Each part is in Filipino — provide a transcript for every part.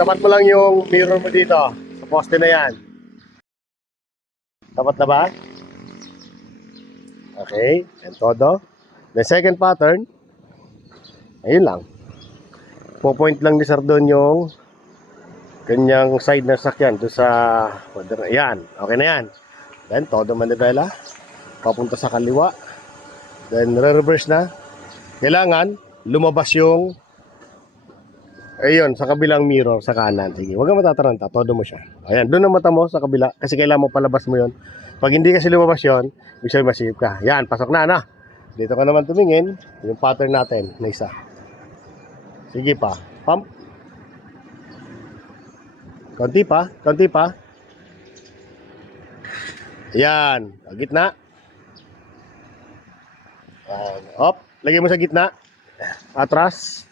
Tapat mo lang yung mirror mo dito. Sa poste na yan. Tapat na ba? Okay. And todo. The second pattern. Ayun lang. Po-point lang ni Sir doon yung kanyang side na sakyan doon sa yan. Okay na yan. Then todo manivela. Papunta sa kaliwa. Then re-reverse na. Kailangan lumabas yung ayun, sa kabilang mirror sa kanan. Sige, huwag kang matataranta, todo mo siya. Ayan, doon ang mata mo sa kabila kasi kailangan mo palabas mo yon. Pag hindi kasi lumabas yon, ibig sabihin masilip ka. Yan, pasok na, na. Dito ka naman tumingin, yung pattern natin na isa. Sige pa, pump. Konti pa, konti pa. Yan, gitna. Up, lagay mo sa gitna. Atras.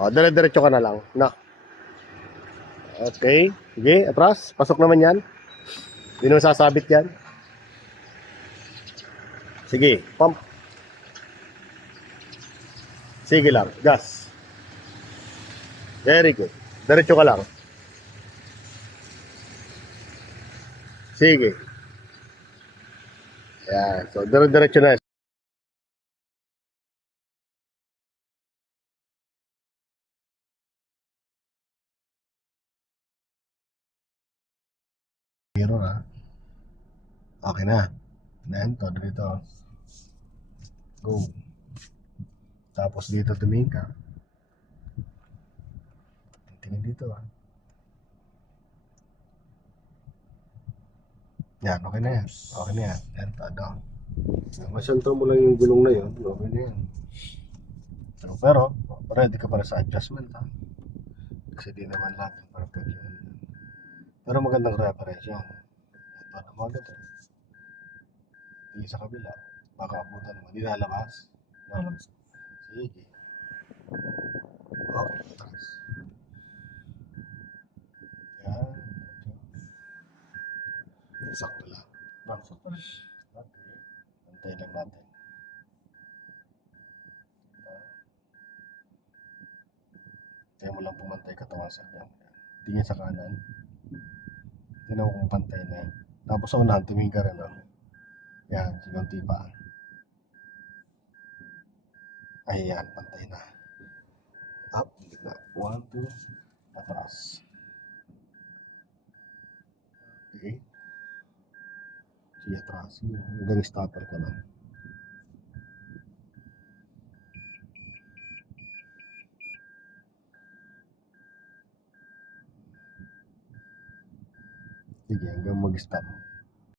O, dire-diretso ka na lang. No. Okay. Sige, atras. Pasok naman yan. Hindi naman sasabit yan. Sige, pump. Sige lang, gas. Very good. Diretso ka lang. Sige. Yan. So, dire-diretso na. Mirror ha. Okay na. Then, todo dito. Go. Tapos dito tumingin ka. Tingin dito ha. Yan, okay na yan. Okay na yan. Yan, todo. Masentro mo lang yung gulong na yun. Okay na yan. So, pero, ready ka para sa adjustment ha. Kasi di naman lahat yung perfect yun. Pero magandang reference yan. Ito na maganda. Hindi sa kabila. Baka abutan mo. Di lalabas. Lalabas. Sige. Okay, atras. Yan. Sakto lang. Sakto lang. Okay. Pantay lang natin. Kaya mo lang pumantay katawan sa kanya. Tingin sa kanan. Tingnan mo kung pantay na. Tapos sa unahan, tumingin ka rin. No? Yan, sigunti pa. Ayan, pantay na. Up, na. 1, 2, atras. Okay. Sige, atras. Hanggang stopper ko lang. Sige, hanggang mag-stop.